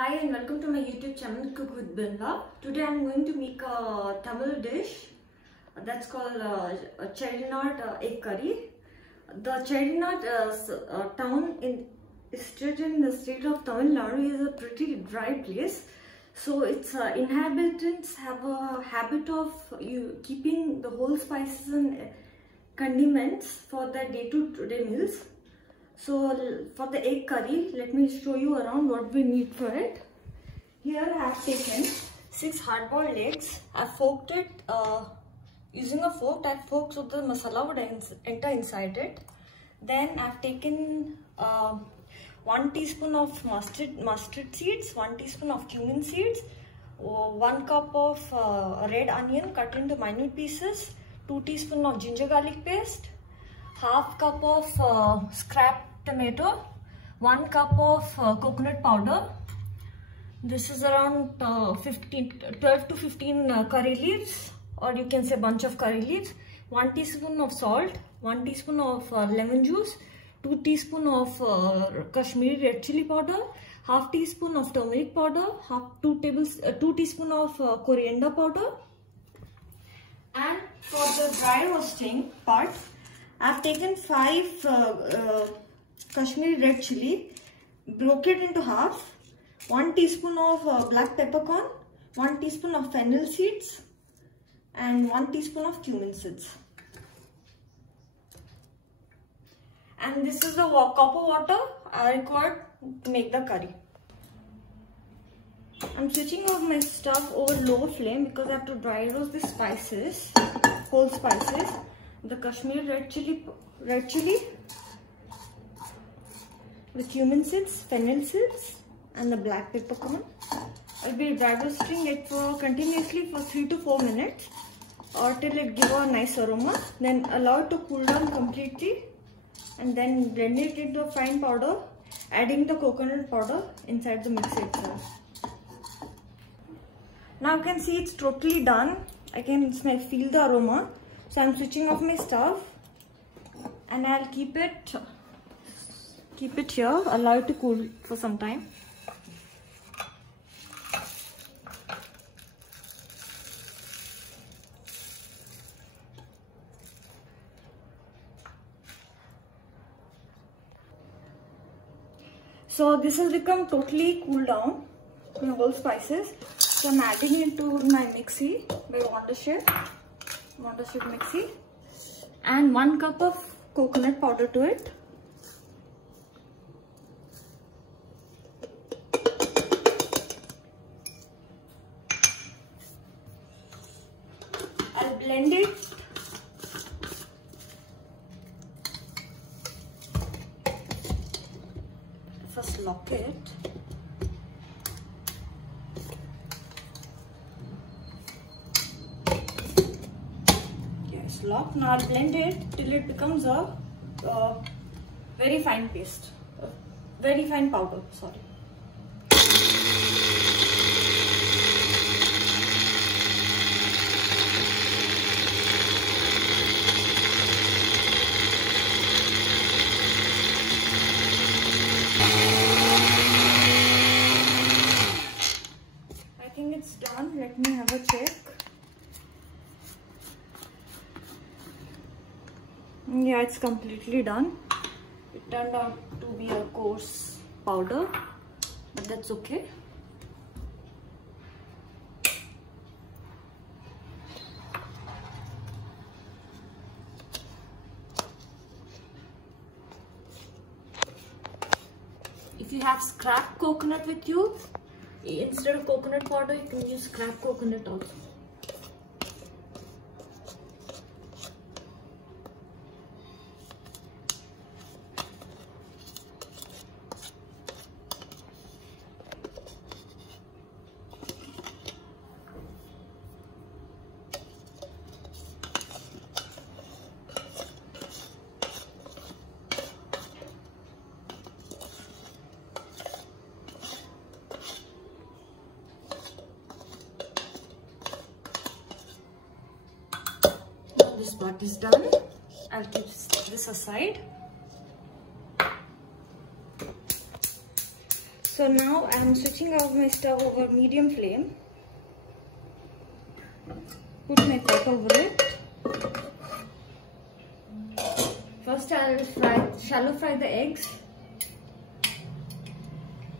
Hi and welcome to my YouTube channel Cook with Binla. Today I am going to make a Tamil dish that's called a Chettinad egg curry. The Chettinad town is in the state of Tamil Nadu is a pretty dry place. So its inhabitants have a habit of keeping the whole spices and condiments for their day-to-day meals. So for the egg curry, let me show you around what we need for it. Here I have taken 6 hard-boiled eggs. I have forked it using a fork. I have forked so the masala would enter inside it. Then I have taken 1 teaspoon of mustard seeds, 1 teaspoon of cumin seeds, 1 cup of red onion cut into minute pieces, 2 teaspoons of ginger garlic paste, half cup of scrap tomato, 1 cup of coconut powder. This is around 12 to 15 curry leaves, or you can say bunch of curry leaves, 1 teaspoon of salt, 1 teaspoon of lemon juice, 2 teaspoon of Kashmiri red chili powder, half teaspoon of turmeric powder, 2 teaspoon of coriander powder. And for the dry roasting part, I have taken 5 Kashmiri red chili, broke it into half, 1 teaspoon of black peppercorn, 1 teaspoon of fennel seeds, and 1 teaspoon of cumin seeds. And this is the copper water I required to make the curry. I'm switching off my stuff over low flame because I have to dry roast the spices, whole spices, the Kashmiri red chili, the cumin seeds, fennel seeds, and the black peppercorn. I'll be dry roasting it continuously for 3 to 4 minutes or till it gives a nice aroma. Then allow it to cool down completely and then blend it into a fine powder, adding the coconut powder inside the mixer itself. Now you can see it's totally done. I can feel the aroma. So I'm switching off my stove and I'll keep it here, allow it to cool for some time. So this has become totally cooled down, my whole spices. So I'm adding it to my mixie by Wonderchef mixie, and 1 cup of coconut powder to it. I'll blend it. First lock it. Yes, lock. Now I'll blend it till it becomes a very fine paste, very fine powder, sorry. It's done. Let me have a check. Yeah, it's completely done. It turned out to be a coarse powder, but that's okay. If you have scrap coconut with you, instead of coconut powder, you can use scrap coconut also. This part is done. I'll keep this aside. So now I am switching off my stove over medium flame. Put my pot over it. First I will shallow fry the eggs.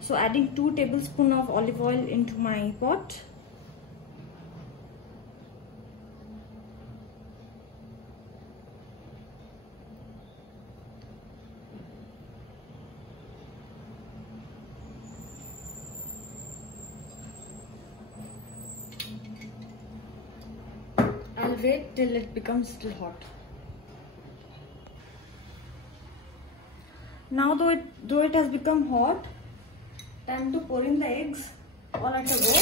So adding 2 tablespoons of olive oil into my pot. I'll wait till it becomes still hot. Now though it has become hot, time to pour in the eggs all at a go.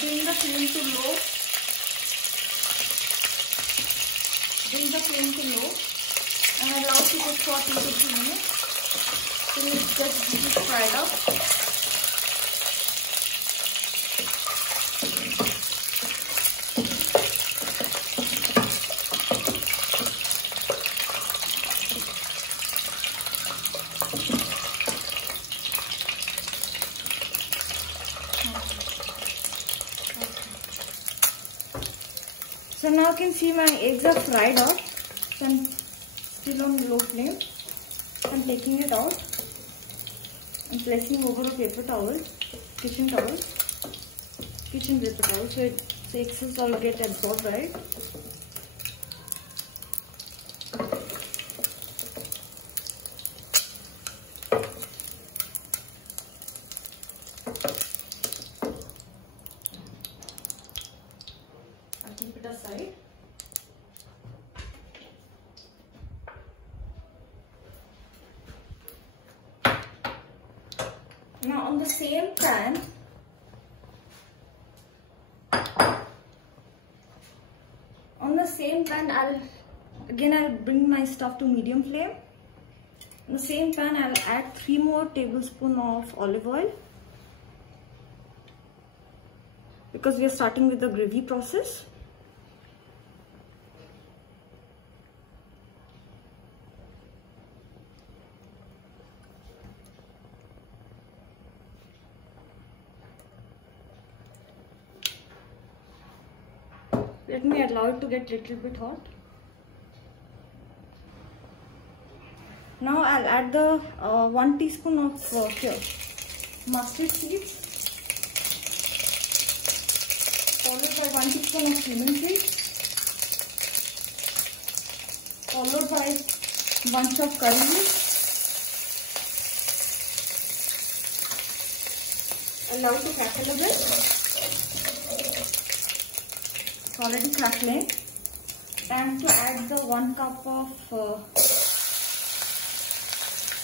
Bring the flame to low. Bring the flame to low and allow it to cook for 2 to 3 minutes till it gets fried up. So now you can see my eggs are fried up. So I'm still on low flame. I'm taking it out and placing over a paper towel, kitchen paper towel, so the excess all get absorbed, right? I'll keep it aside. Now on the same pan, I'll bring my stuff to medium flame. On the same pan, I'll add 3 more tablespoons of olive oil because we are starting with the gravy process. Let me allow it to get a little bit hot. Now I'll add the 1 teaspoon of mustard seeds, followed by 1 teaspoon of cumin seeds, followed by a bunch of curry leaves. Allow it to crackle a bit. It's already crackling. Time to add the 1 cup of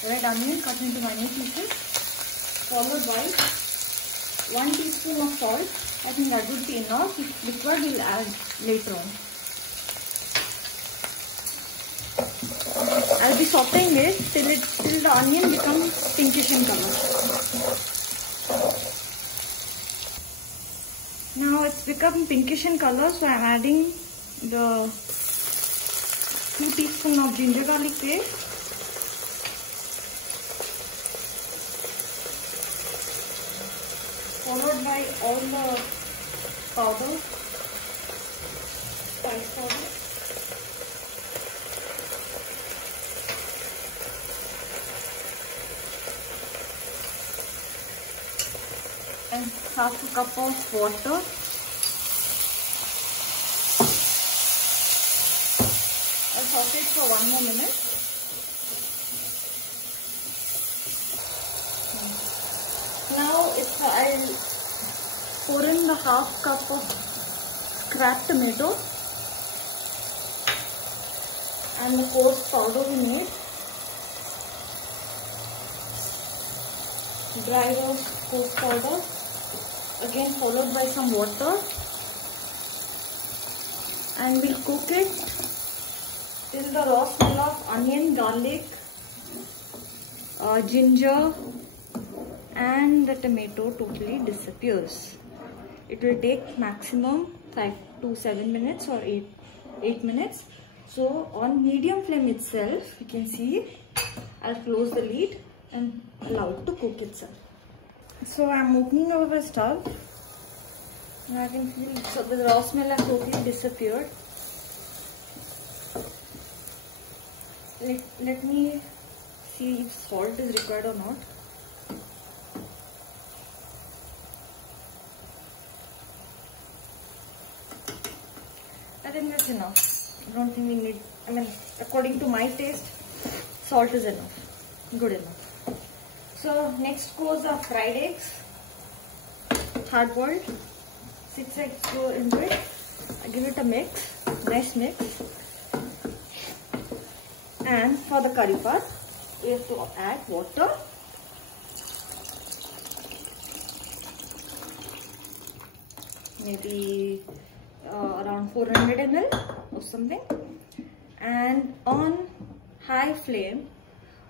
red onion cut into minute pieces, followed by 1 teaspoon of salt. I think that would be enough. If liquid, we'll add later on. I'll be sauteing it till the onion becomes pinkish in color. Now it's become pinkish in color, so I'm adding the 2 teaspoons of ginger garlic paste, followed by all the powder, spice powder, and half a cup of water. I'll saute it for 1 more minute. Now I'll pour in the half cup of scrap tomato and the coarse powder we made. Dry roast coarse powder, again followed by some water, and we'll cook it till the raw smell of onion, garlic, ginger and the tomato totally disappears. It will take maximum 5 to 7 minutes or 8 minutes. So on medium flame itself, you can see I'll close the lid and allow it to cook itself. So I'm opening over the stove and I can feel so the raw smell has totally disappeared. Let me see if salt is required or not. I think that's enough. I don't think we need, I mean, according to my taste, salt is enough. Good enough. So next goes our fried eggs. Hard boiled. 6 eggs go into it. I give it a mix. Nice mix. And for the curry part, we have to add water. Maybe around 400 ml or something. And on high flame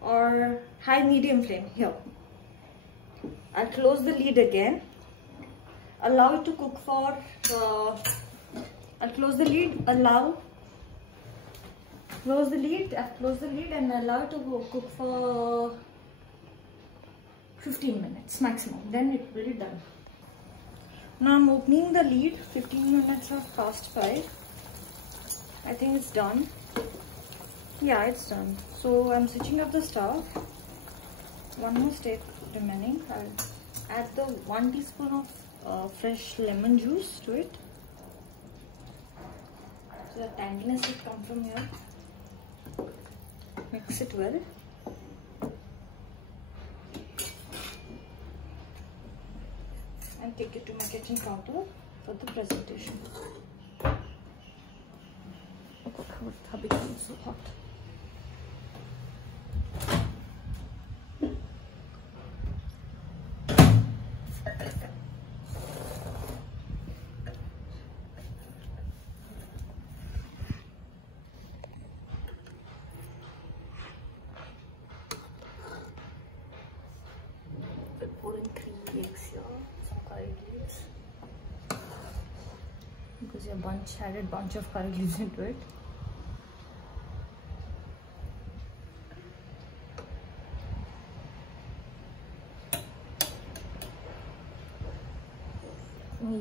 or high medium flame here, I'll close the lid again. Allow it to cook for, I'll close the lid, close the lid and allow it to cook for 15 minutes maximum. Then it will be done. Now I'm opening the lid. 15 minutes have passed by. I think it's done. Yeah, it's done. So I'm switching off the stove. One more step remaining. I'll add the 1 teaspoon of fresh lemon juice to it. So the tanginess will come from here. Mix it well. And take it to my kitchen counter for the presentation. Oh God, how become so hot. Pouring 3 eggs here, some curry leaves, because your added bunch of curry leaves into it.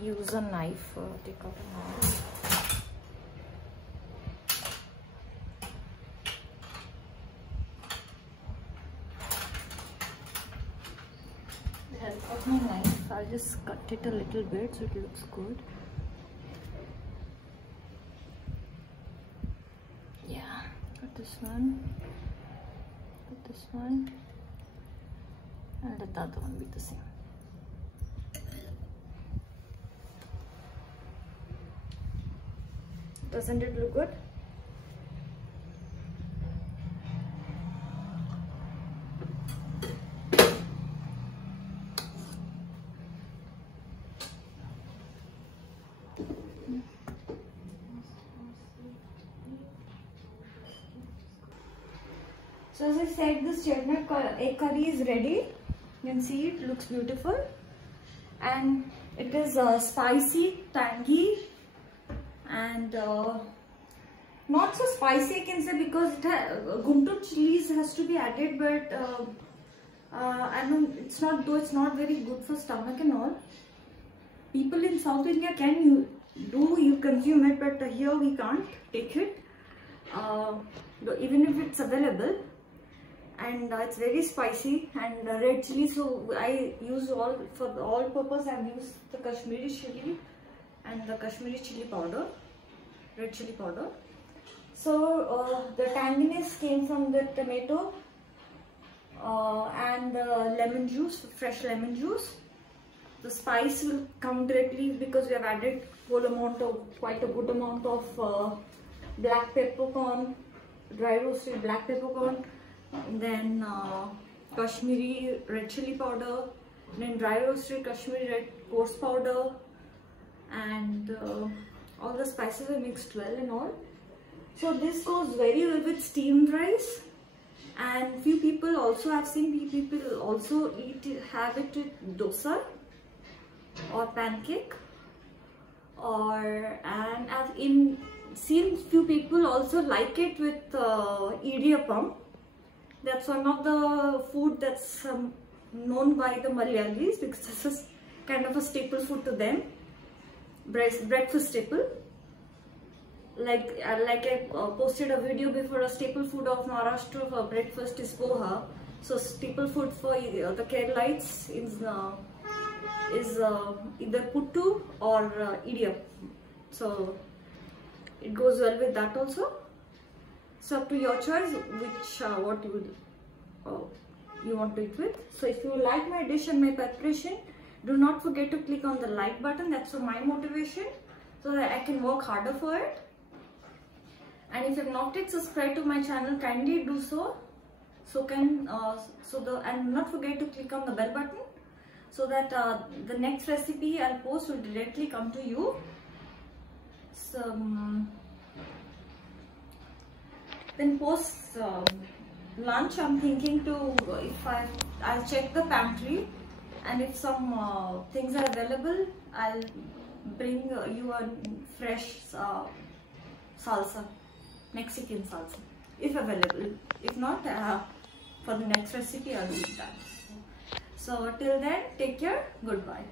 Use a knife, take out a knife. Of my knife, I'll just cut it a little bit so it looks good. Yeah, cut this one, and let the other one be the same. Doesn't it look good? So as I said, this chestnut egg curry is ready. You can see it looks beautiful, and it is spicy, tangy, and not so spicy I can say, because Guntur chilies has to be added, but I don't. It's not, though it's not very good for stomach and all. People in South India can consume it, but here we can't take it, even if it's available. And it's very spicy, and red chili, so I use for all purpose. I've used the Kashmiri chili and the Kashmiri chili powder, red chili powder. So the tanginess came from the tomato and the lemon juice, fresh lemon juice. The spice will come directly because we have added quite a good amount of black peppercorn, dry roasted black peppercorn. Then Kashmiri red chili powder, then dry roasted Kashmiri red coarse powder, and all the spices are mixed well and all. So this goes very well with steamed rice, And few people also, I've seen people also have it with dosa or pancake, and I've seen few people also like it with idiyappam. That's one of the food that's known by the Malayalis, because this is kind of a staple food to them, breakfast staple. Like I posted a video before, a staple food of Maharashtra for breakfast is poha. So staple food for the Keralites is either puttu or idiyappam. So it goes well with that also. So up to your choice, which what you want to eat with. So if you like my dish and my preparation, do not forget to click on the like button. That's for my motivation, so that I can work harder for it. And if you have not yet subscribed to my channel, kindly do so. And not forget to click on the bell button, so that the next recipe I'll post will directly come to you. So then post lunch, I'm thinking to, if I'll check the pantry, and if some things are available, I'll bring you a fresh salsa, Mexican salsa, if available. If not, for the next recipe I'll eat that. So till then, take care, goodbye.